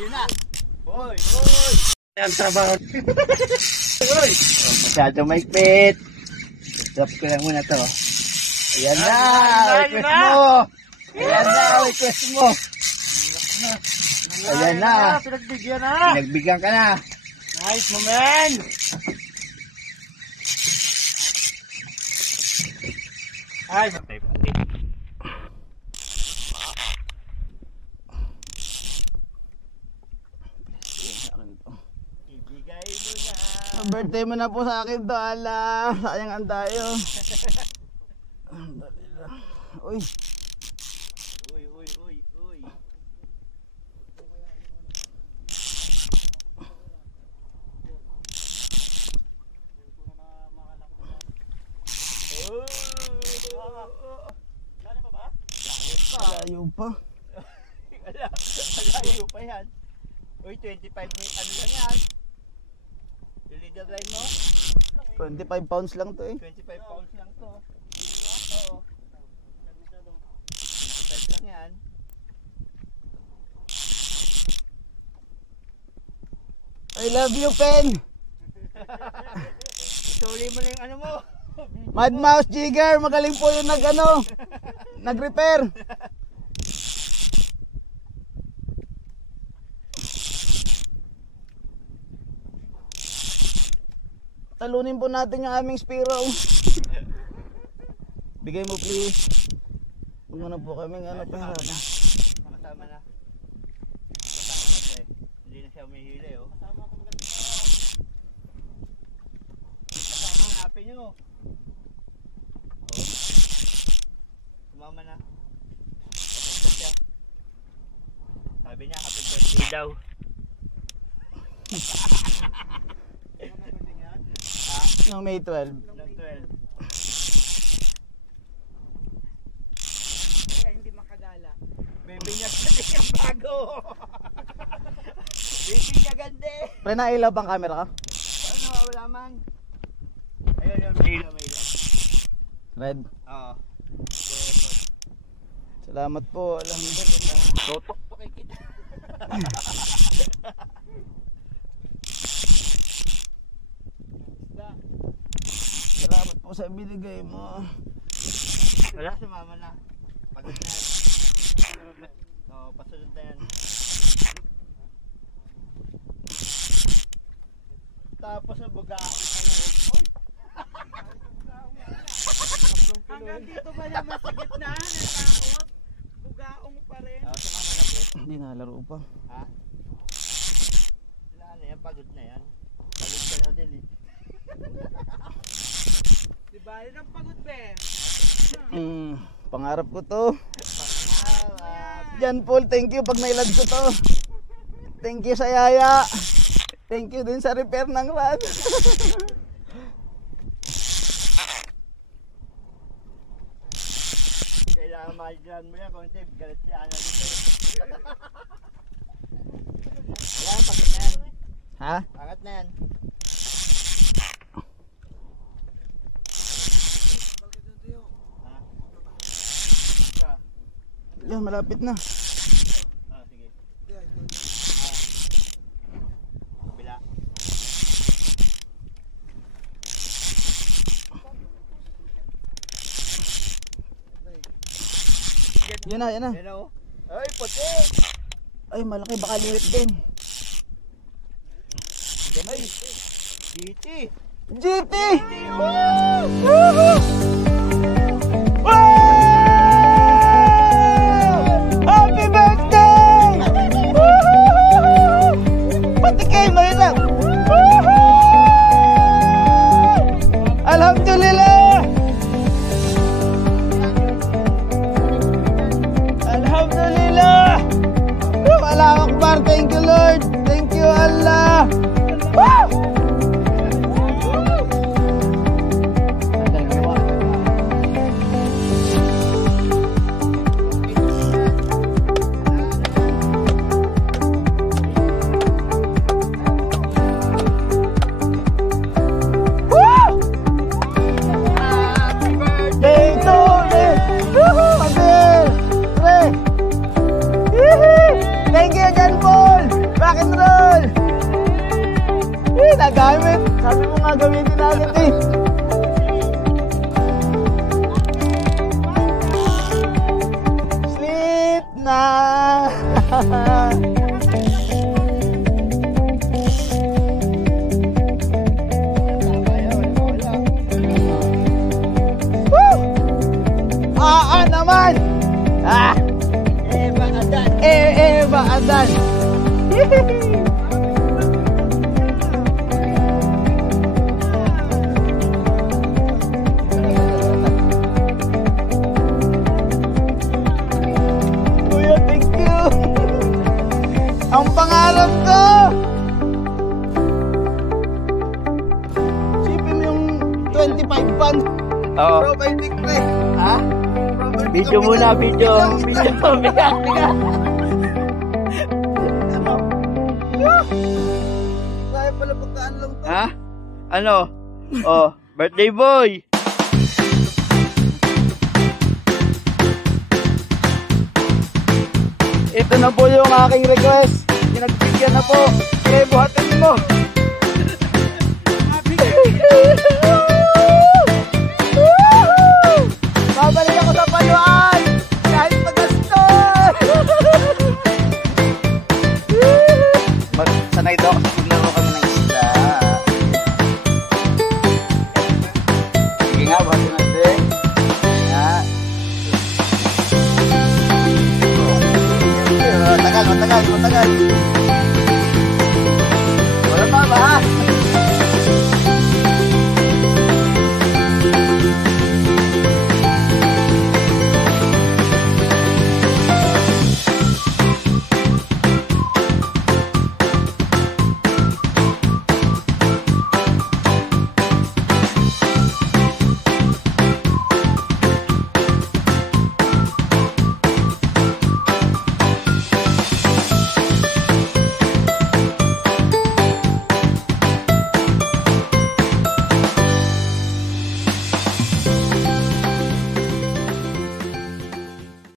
ayun na. Hoy, hoy. Ang trabaho. Hoy. Masyado maipit. Stop ko lang muna to. Ayan na. Request mo. Ayan na. Request mo. Ayan na. Pinagbigyan na. Pinagbigyan ka na. Nice mo, man. Ay, patay pa. Birthday mo na po sa akin to, ala. Sayang ang tayo. Uy. Uy, uy, uy, uy. Lalim pa ba? Layo pa. Layo pa yan. Uy, 25 ano lang yan. Yung leader line mo? 25 pounds lang to eh. 25 pounds lang to. Oo. 25 lang yan. I love you, Pen. Isuli mo na yung ano mo. Mad Mouse Jigger, magaling po yung nag-repair. Talunin po natin yung aming Spiro. Bigay mo please. Huwag mo na po kaming ano pa. Masama na. Masama na siya eh. Hindi na siya umihili oh. Masama hanapin nyo. Oh. Sumama na. Kapag siya. Sabi niya happy birthday daw. Noong May 12. Ng 12. Kaya hindi makagala. Baby niya ganda yung bago. Baby niya ganda. Pre, nailaw bang camera ka? Ano, wala man. Ayun yun, may ilaw. Red. Oo. Salamat po. Alhamdulillah. Totok pa kay kita. Salamat po sa binigay mo. Wala, sumama na. Pagod na yan. Oo, pasunod na yan. Tapos ang bugaan ka na. Hanggang dito ba naman sa gitna? Natakot? Bugaong pa rin. Oo, sumama na po. Hindi nalaro pa. Ha? Wala na yan, pagod na yan. Pagod ka na din eh. Diba? Yun ang pagod be. Pangarap ko to. Pangarap. Jan Paul, thank you pag nailad ko to. Thank you sa yaya. Thank you din sa repair ng rad. Kailangan makikilan mo yan kung hindi, galit si Ana dito. Wala, pagod na yan. Ha? Pangat na yan. Yan, malapit na. Ah, sige. Kabila. Yan na, yan na. Yan o. Ay, puti! Ay, malaki, baka liwit din. Ay, GT! GT! Happy birthday! Pati kayo, Marisa! Alhamdulillah! Alhamdulillah! Allahu Akbar! Thank you, Lord! Thank you, Allah! Woo! ginagamit. Sabi mo nga gamitin natin eh. Sleep na. Woo! Naman. Eva Adan. Kuya, thank you. Ang pangarap ko. Sipin mo yung 25 pounds. Oo. Probitic na eh. Ha? Video muna, video. Video, bigat. Kaya pala pagkaan lang to. Ha? Ano? Oh, birthday boy. Ito na po yung aking request. Pinagbigyan na po. Kaya buhatin mo. Babalik ako sa paluan. Kahit magastos. Sanay daw kasi maglaro kami ng isda. Sige nga, bago natin. Nga. Matagal. Wala pa ba ha?